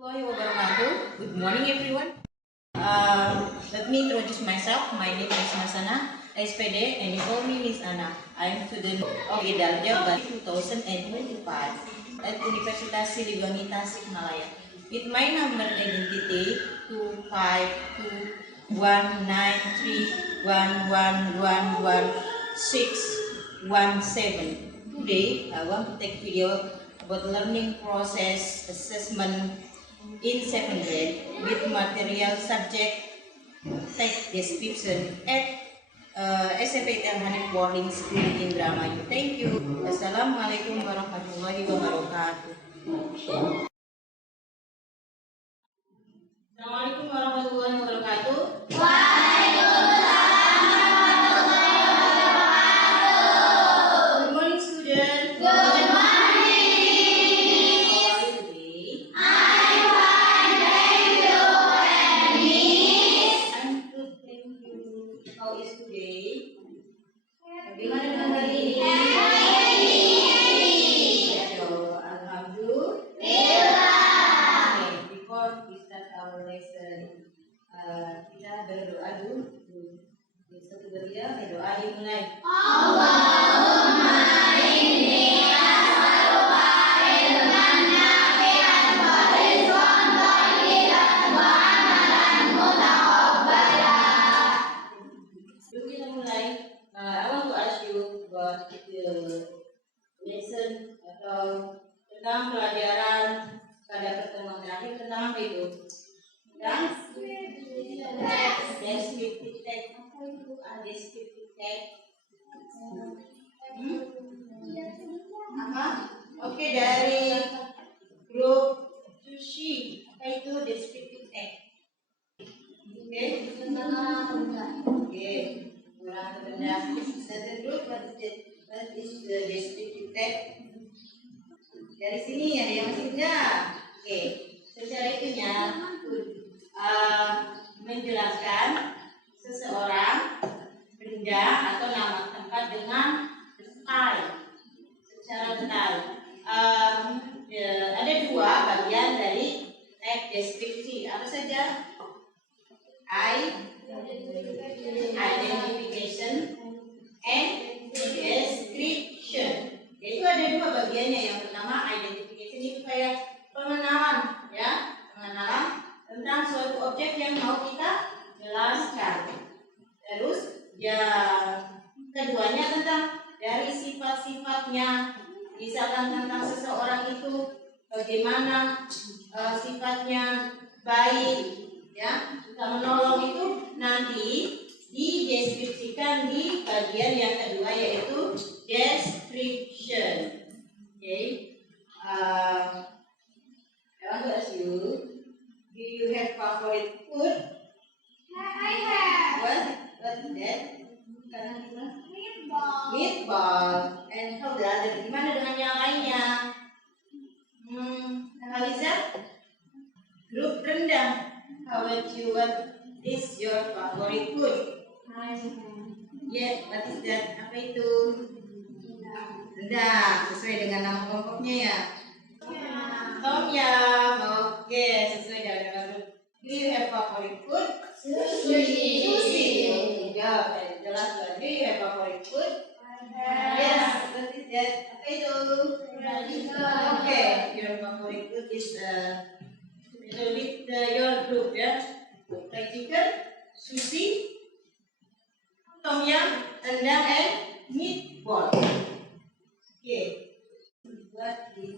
Warahmatullahi wabarakatuh. Good morning, everyone. Let me introduce myself. My name is Masana SPD, and you call me Miss Ana. I am student of Gedarja Bali 2025 at Universitas Siliwangi Tasikmalaya. With my number identity 2521931111617. Today, I want to take video about learning process assessment in 7th grade with material subject text description at SMP Hanif Boarding School Indramayu. Thank you. Assalamualaikum warahmatullahi wabarakatuh. Assalamualaikum warahmatullahi wabarakatuh. Good morning, students. Good morning. How are you today? I'm good, thank you. How is today? Bagaimana dengan hari ini? Alhamdulillah. Okay, before we start our lesson, kita berdoa dulu. Satu dua tiga, berdoa dimulai. Allahumma inni as'aluka ilman nafi'an wa rizqan thayyiban wa amalan mutaqabbalan. Sebelum kita mulai, I want to ask you about the lesson atau tentang pelajaran pada pertemuan terakhir tentang apa itu? Descriptive text. Apa itu? Descriptive text. Apa? Oke, dari grup Sushi. Apa itu descriptive text? Oke. Oke. Kurang benda. Satu grup what is the descriptive text? Dari sini ada yang masih enggak? Oke. Secara itunya menjelaskan seseorang, benda atau nama tempat dengan detail, secara detail. Ada dua bagian dari teks deskripsi. Apa saja? Identification and description. Itu ada dua bagiannya. Yang pertama identification itu kayak pengenalan, ya, pengenalan tentang suatu objek yang mau kita jelaskan. Terus keduanya tentang dari sifat-sifatnya, misalkan tentang seseorang itu bagaimana sifatnya baik, ya, kita menolong itu nanti dideskripsikan di bagian yang kedua yaitu description. Okay. I want to ask you, do you have favorite food? I have. What is that? Meatball. And how the other? Gimana dengan yang lainnya? Haliza? Grup rendang. How about you? What is your favorite food? Yeah, what is that? Apa itu? Rendang. Sesuai dengan nama kelompoknya ya. Tom yum. Oke, sesuai dengan nama grup. Do you have favorite food? Sushi. Ya, jelas lah. Do you have favorite food? Yes. What is that? Apa itu? Okay, your favorite food is with your group, ya. Fried chicken, sushi, tom yum, rendang, and meatball. Okay. What is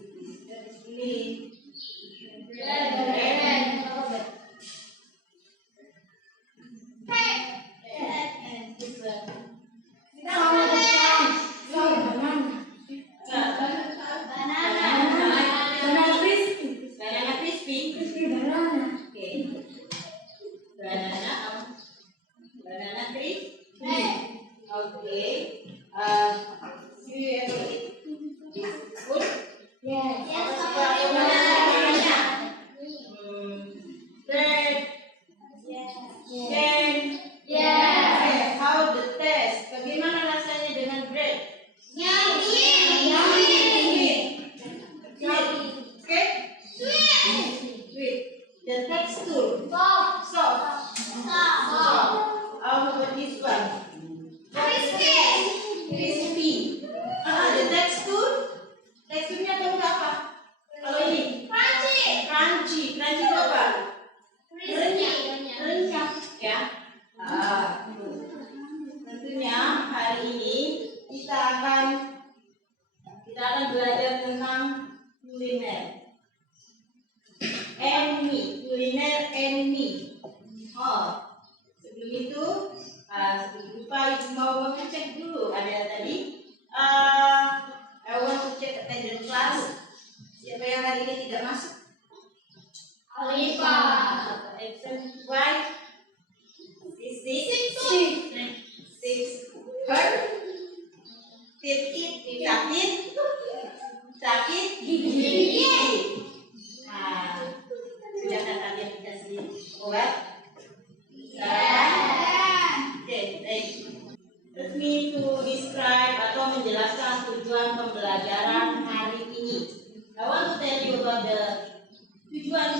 ini? Do you ever eat this food? Yes. akan belajar tentang kuliner. Kuliner and me. Oh, sebelum itu, sebelum lupa, ibu mau ngecek dulu. Ada tadi, I want to check attendance class. Siapa yang hari ini tidak masuk? Alifa. Absent. Why? Six. Her. Sakit gigi. Nah, sudahkah kalian dikasih obat? Okay, baik. Let me to describe atau menjelaskan tujuan pembelajaran hari ini. I want to tell you about the tujuan.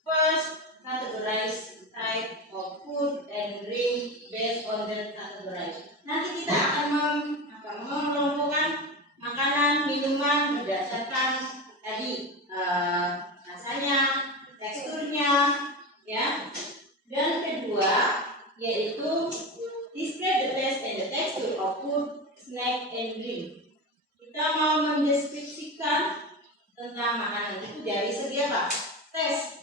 First, categorize type of food and drink based on their category. Nanti kita akan mengelompokkan makanan, minuman berdasarkan tadi rasanya, teksturnya, ya. Dan kedua yaitu describe the taste and the texture of food, snack, and drink. Kita mau mendeskripsikan tentang makanan itu dari segi apa? Tes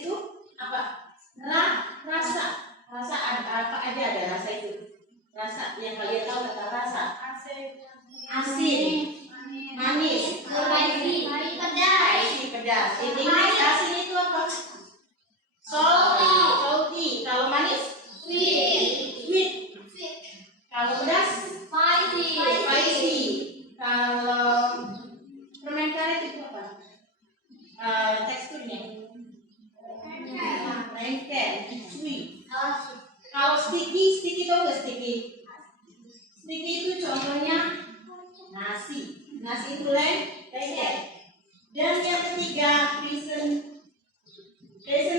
itu apa? Rasa apa aja ada rasa itu. Rasa yang kalian tahu tentang rasa. Asin, manis, pedas. Ini asin itu apa? Salty. Kalau manis? Sweet. Kalau pedas? Spicy. Kalau permen karet itu apa? Teksturnya? Lengket, sweet. Kalau sticky tau gak sticky? Sticky itu contohnya nasi itu lengket. Dan yang ketiga, present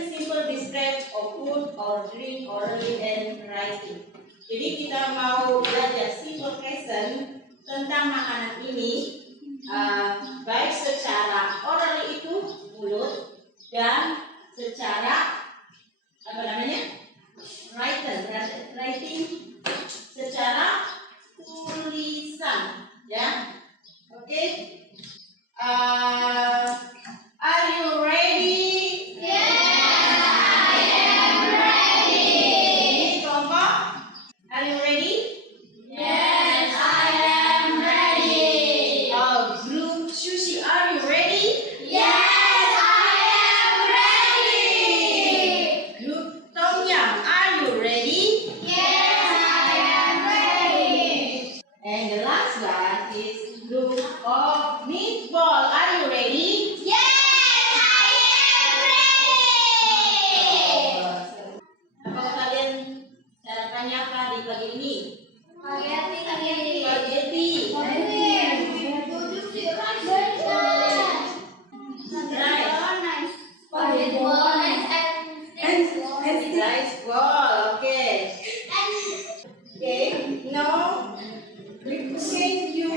simple describe of food or drink orally and writing. Jadi kita mau belajar simple present tentang makanan ini, baik secara orally itu mulut dan secara writing secara tulisan, ya. Oke. Are you ready? Yes, I am ready. Ini contoh. Are you ready? Yes, I am ready. Group sushi, are you ready? Yes, I am ready. Group tom yum, are you ready? Yes, I am ready. And the last one is group of meatball, are you ready? Yes, I am ready. Apakah kalian sarapannya apa di pagi ini? Spaghetti. Spaghetti. Rice ball, okay. Now can you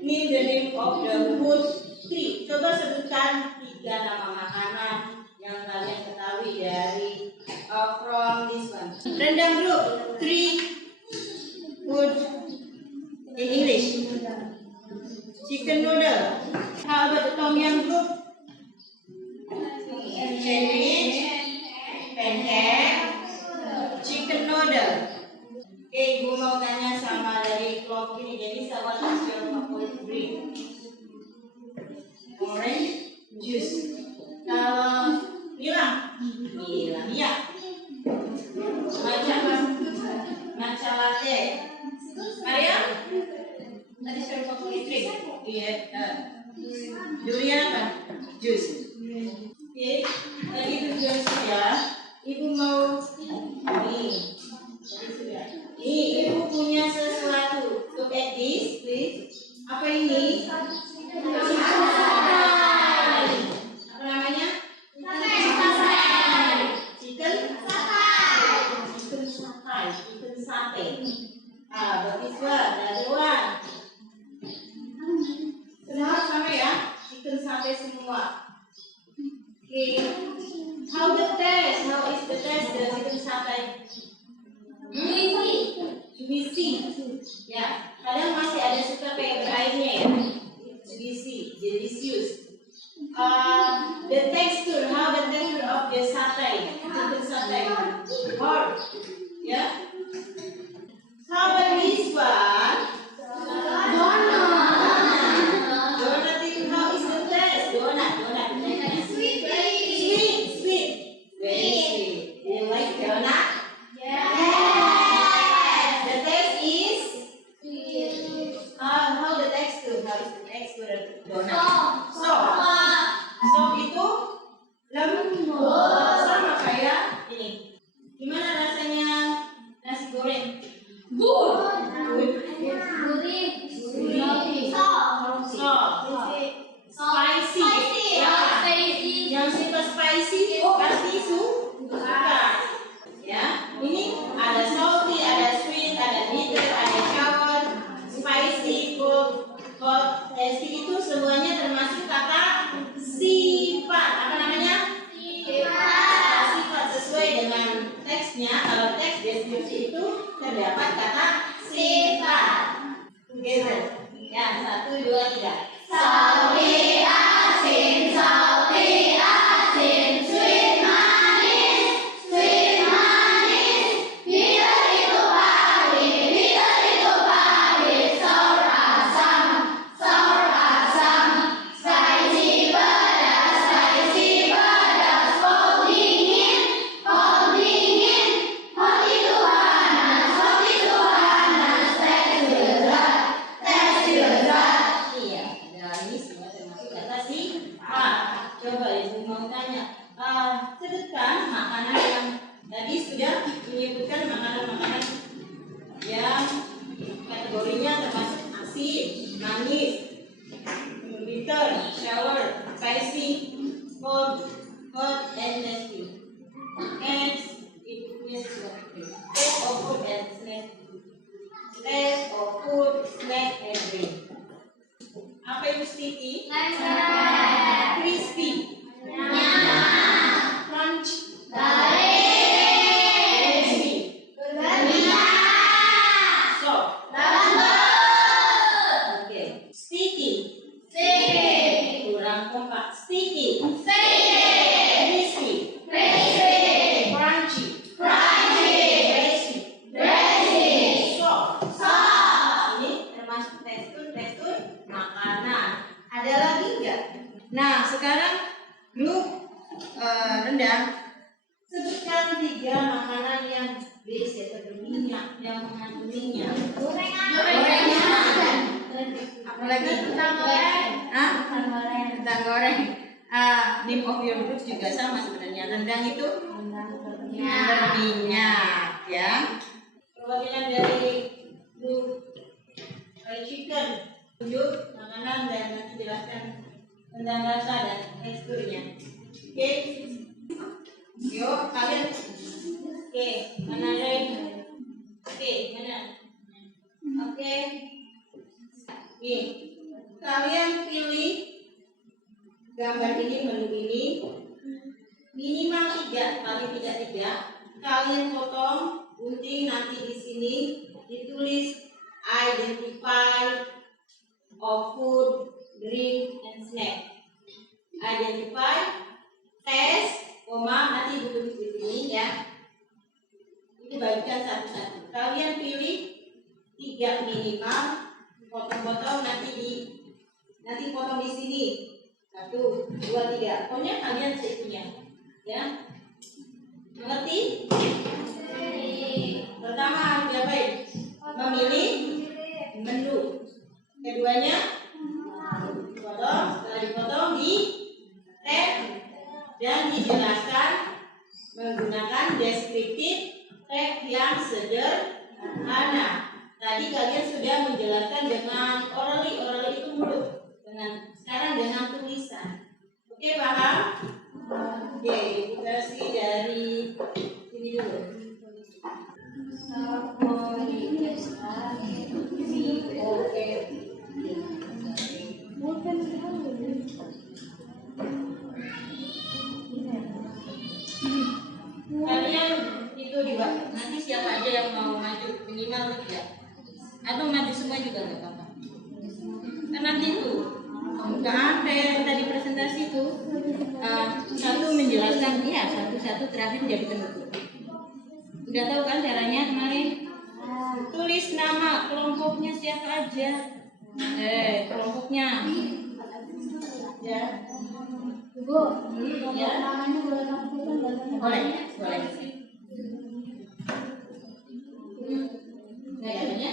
name the name of the food tree? Coba sebutkan 3 nama makanan yang kalian ketahui dari from this one. Rendang group, 3 food in English. Chicken noodle. How about the tom yum group? Sandwich, pancake, chicken noodle. Oke, ibu mau tanya sama dari kelompok ini. Jadi, what is your favorite drink? Orange juice. Kalau Mila, iya. Matcha latte. Maria, tadi your favorite drink? Iya. Durian apa? Jus. Oke, tadi itu jus ya. Ibu mau ini. Nih, ibu punya sesuatu. Look at this, please. Apa ini? Apa namanya? Chicken sate. Bagus banget. Ada one. Semua sama ya? Chicken sate semua. Oke. tekstur donat. Sop itu lembut, sama kayak ini. Gimana rasanya nasi goreng? Good. Spicy. Yang suka spicy pasti suka. Ya, ini ada salty, ada sweet, ada bitter, ada sour, spicy, cold, hot, tasty itu semuanya termasuk kata sifat. Apa namanya? Sifat sesuai dengan teksnya. Kalau teks deskripsi itu terdapat kata sifat. Together. Ya, 1, 2, 3. Salty, asin, sweet manis, bitter itu pahit, sour asam, spicy pedas, cold dingin, hot itu panas, tekstur berat. Iya, nah ini semua termasuk kata sifat. Coba ibu mau tanya, sebutkan makanan yang tadi sudah menyebutkan makanan-makanan yang kategorinya termasuk asin, manis, bitter, sour, spicy, cold, hot, and tasty. Taste of food and snack. Taste of food, snack, and drink. Apa itu sticky? Crispy, crunchy, crispy, soft. Oke, sticky, kurang kompak. Sticky, crispy, crunchy, soft. Ini termasuk tekstur makanan. Ada lagi nggak? Nah, sekarang grup rendang, sebutkan 3 makanan yang base atau minyak yang mengandung minyak. Gorengan. Apalagi? Kentang goreng. Name of your group juga sama sebenarnya. Rendang itu berminyak, ya. Perwakilan dari grup fried chicken, tunjuk makanan dan nanti jelaskan tentang rasa dan teksturnya. Oke, yuk kalian. Oke, mana ready? Oke, mana? Oke, nih kalian pilih gambar ini, menu ini minimal 3 kali 3. Kalian potong, gunting nanti di sini ditulis identify of food, drink, and snack. Identify, taste, nanti ditulis di sini ya. Ini bagikan satu-satu. Kalian pilih 3 minimal, potong-potong nanti potong di sini. 1, 2, 3. Pokoknya kalian sekunya, ya. Mengerti? Pertama harus diapain? Memilih menu. Keduanya potong, setelah dipotong di tag dan dijelaskan menggunakan deskriptif tag yang sederhana. Tadi kalian sudah menjelaskan dengan orally itu mulut. Sekarang dengan tulisan. Oke, paham? Oke, ibu kasih dari sini dulu. Oke. Kalian itu juga nanti siapa aja yang mau maju minimal 3 atau maju semua juga nggak apa-apa. Kan nanti itu nggak ada yang tadi presentasi itu satu menjelaskan satu terakhir jadi penutup. Udah tahu kan caranya kemarin? Tulis nama kelompoknya siapa aja. Kelompoknya. Ya. Bu, Ya. namanya boleh Boleh. Namanya?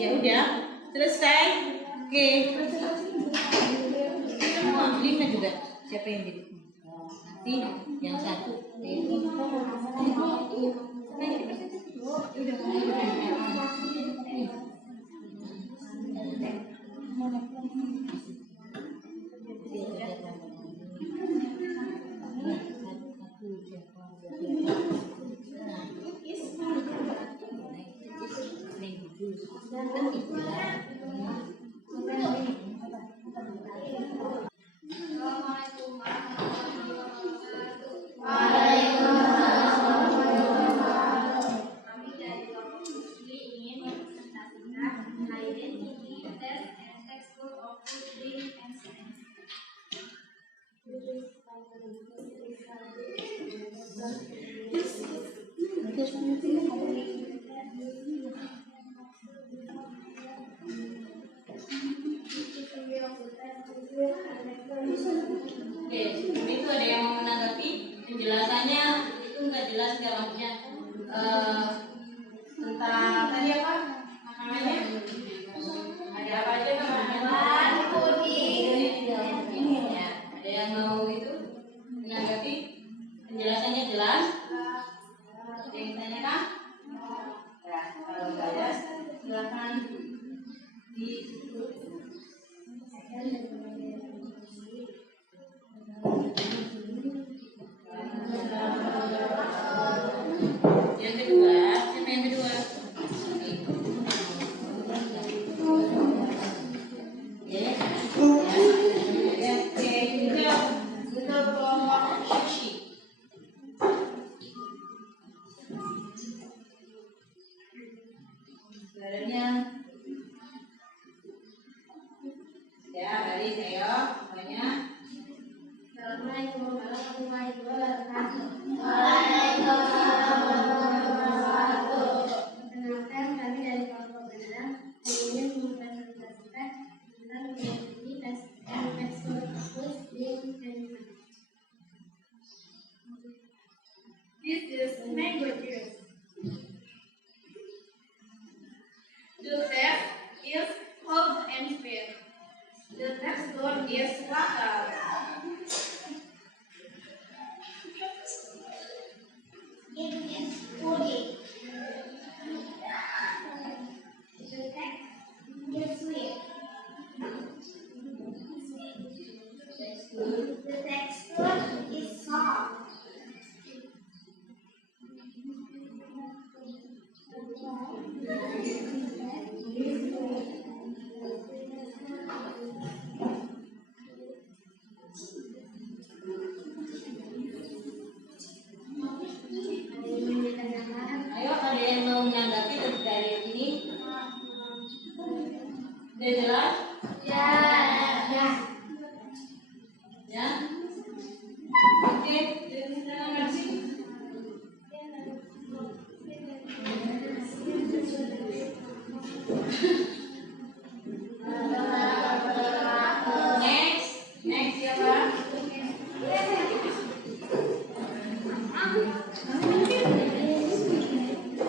Ya udah, selesai. Oke. Semua 5 juga. Siapa yang jadi? Nanti yang satu. Kami dari kelompok siswi ingin mempresentasikan identity, test, and texture of food, drink, and snacks. Oke, itu ada yang mau menanggapi penjelasannya itu nggak jelas nggak maksudnya tentang tadi apa makanannya ada apa aja makanannya ini ya ada yang mau itu menanggapi penjelasannya jelas ada yang tanyakan ya kalau nggak ada silakan di yang kedua, siapa yang kedua? Ya, oke, untuk kelompok sushi. Sebenarnya, ya, tadi saya banyak. Assalamualaikum warahmatullahi wabarakatuh. Perkenalkan, kami dari kelompok berenang ingin mempresentasikan tentang identity, test, and texture of food, drink, and snacks. This is mango juice. The taste is cold and sweet. The texture is water. It is fruity. The text is sweet. The texture is soft. Ayo, ada yang mau menanggapi dari ini? Sudah jelas? Ya. Ya? Oke, terima kasih. Next siapa?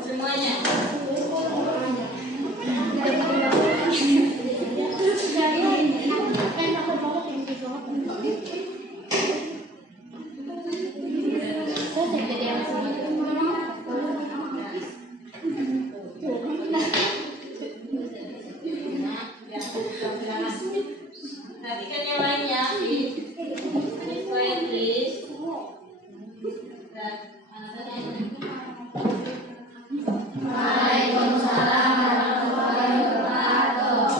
Semuanya. Perhatikan yang lainnya, please. Quiet, please. Dan anak tanya. Waalaikumsalam warahmatullahi wabarakatuh.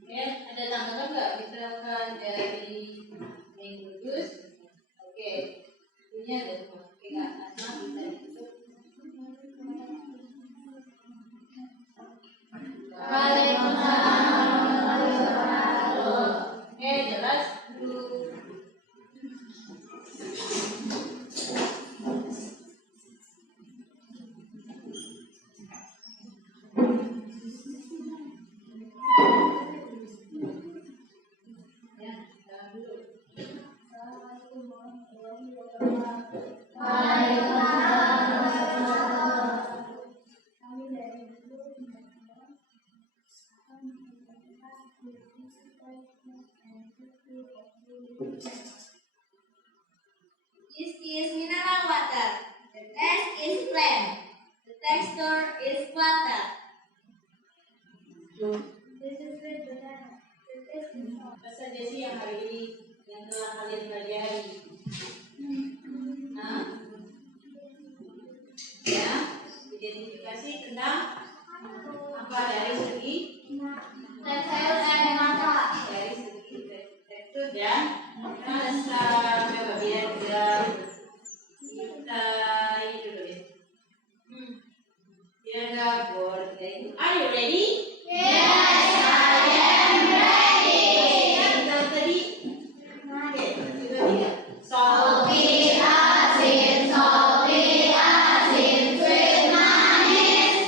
Oke, ada tanggapan nggak? Misalkan dari minggu jus. Oke, ini ada semua. Oke, Kak Asma bisa ditutup. Waalaikumsalam warahmatullahi wabarakatuh. Oke, jelas dulu. water. The taste is plain. The texture is water. This is the banana. The taste is soft. Apa saja sih yang hari ini yang telah kalian pelajari? Nah, ya, identifikasi tentang apa dari segi Tekstur dan mata. dari segi tekstur dan rasa. Coba biar kita ini dulu ya. Biar nggak bored kayak itu. Are you ready? Yes, I am ready. Kita tadi, oke, coba tiga. Salty, asin, salty, asin, sweet manis,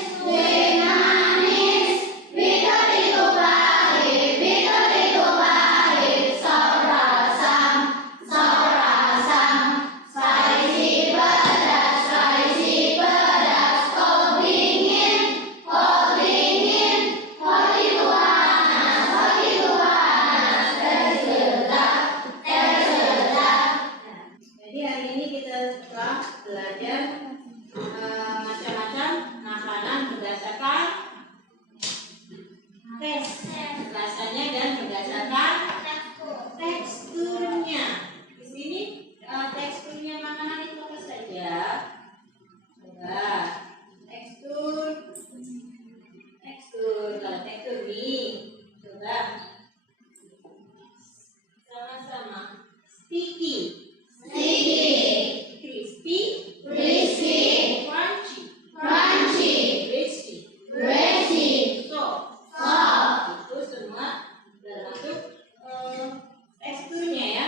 bitter itu pahit, sour asam, spicy pedas, cold dingin, hot itu panas, teh sedap. Jadi hari ini kita telah belajar macam-macam makanan berdasarkan rasanya dan berdasarkan teksturnya. Di sini teksturnya makanan itu apa saja? Coba tekstur. Kalau tekstur mie, coba sama-sama. Sticky, crispy, crunchy, greasy, soft. Itu semua termasuk teksturnya ya.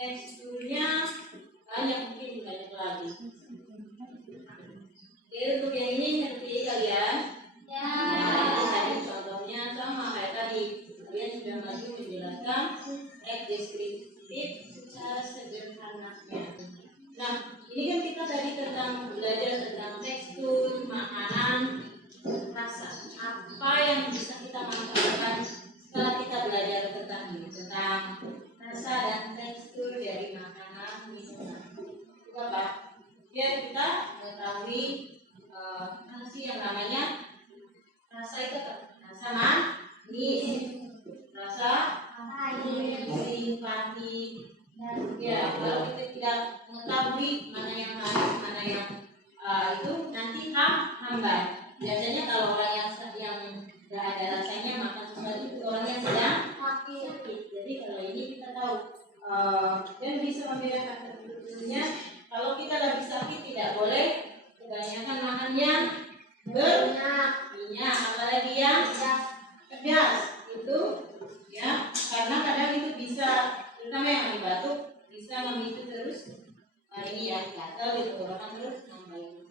Teksturnya banyak, mungkin banyak lagi. Oke, untuk yang ini ngerti kalian? Ya, ini tadi contohnya sama kayak tadi. Kalian sudah maju menjelaskan deskriptif secara sederhananya. Nah, ini kan kita tadi belajar tentang tekstur, makanan, rasa. Apa yang bisa kita manfaatkan setelah kita belajar tentang ini, tentang rasa dan tekstur dari makanan minuman. Itu apa? Biar kita mengetahui apa sih yang namanya rasa itu apa? Rasa manis, rasa pahit. Ya, kalau kita tidak mengetahui mana yang manis, mana yang itu nanti hambar. Biasanya kalau orang yang tidak ada rasanya makan sesuatu itu orang yang sedang sakit. Jadi kalau ini kita tahu dan bisa membedakan tentunya. Kalau kita lagi sakit tidak boleh kebanyakan makan yang berminyak, apalagi yang pedas itu ya, karena kadang itu bisa, terutama yang lagi batuk, bisa memicu terus ini ya gatal di tenggorokan terus nambahin.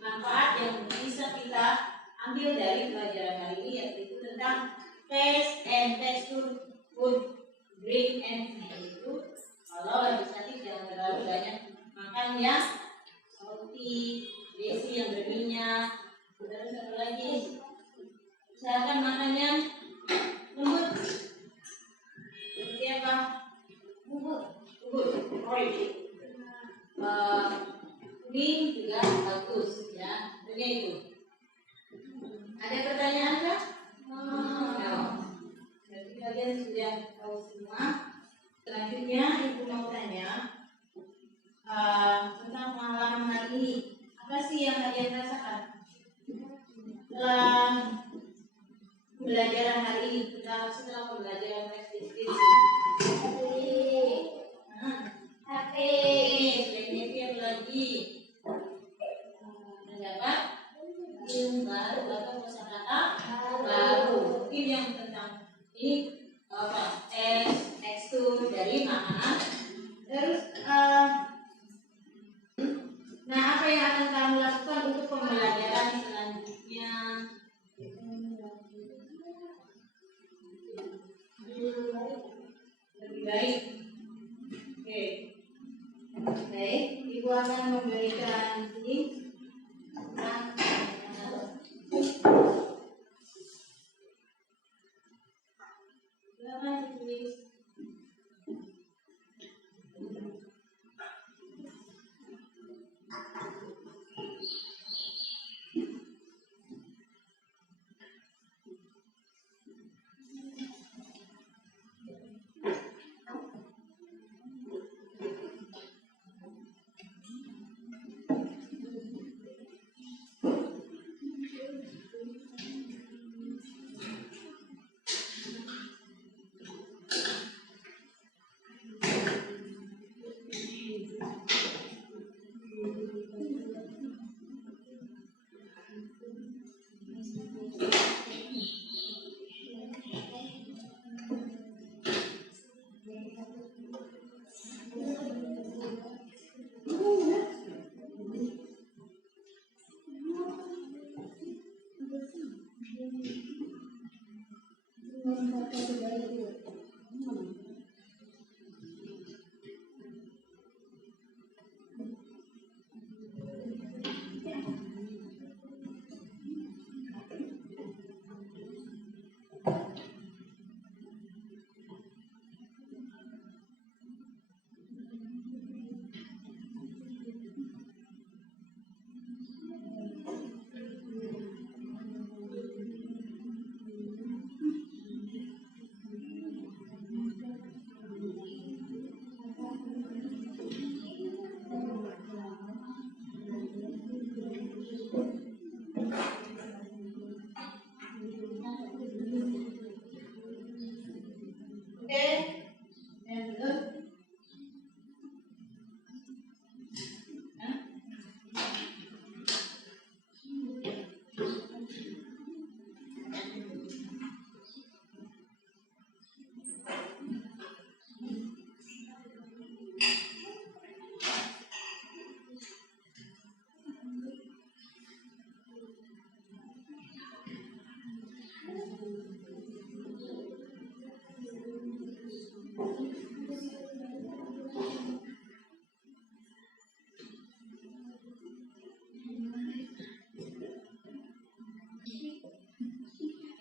Manfaat yang bisa kita ambil dari pelajaran hari ini yaitu tentang taste and texture food, drink and snack. Itu kalau lagi sakit jangan terlalu banyak makan yang salty, greasy yang berminyak. Terus satu lagi, usahakan makan yang lembut. Seperti apa? Bubur, orange. Puding juga bagus ya. Ini itu. Ada pertanyaan kah? No. Jadi kalian sudah tahu semua. Selanjutnya ibu mau tanya tentang pengalaman hari ini. Apa sih yang kalian rasakan setelah pembelajaran hari ini, setelah pembelajaran tekstil? Happy apa lagi? Mendapat ilmu baru atau kosakata baru. Mungkin yang tentang ini apa? Tekstur dari makanan. Terus nah, apa yang akan kamu lakukan untuk pembelajaran selanjutnya? Lebih baik. Oke. Baik, ibu akan memberikan ini silakan ditulis. And look.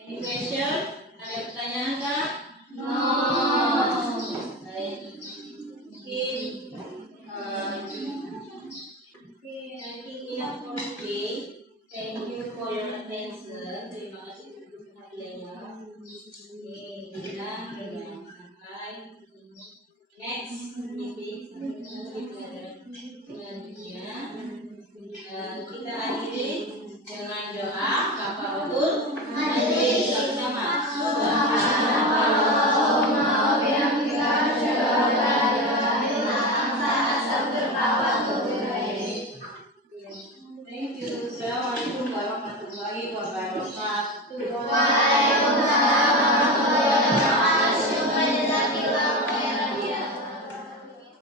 Any question? Ada pertanyaan kak? No. Baik. Mungkin I think enough for today.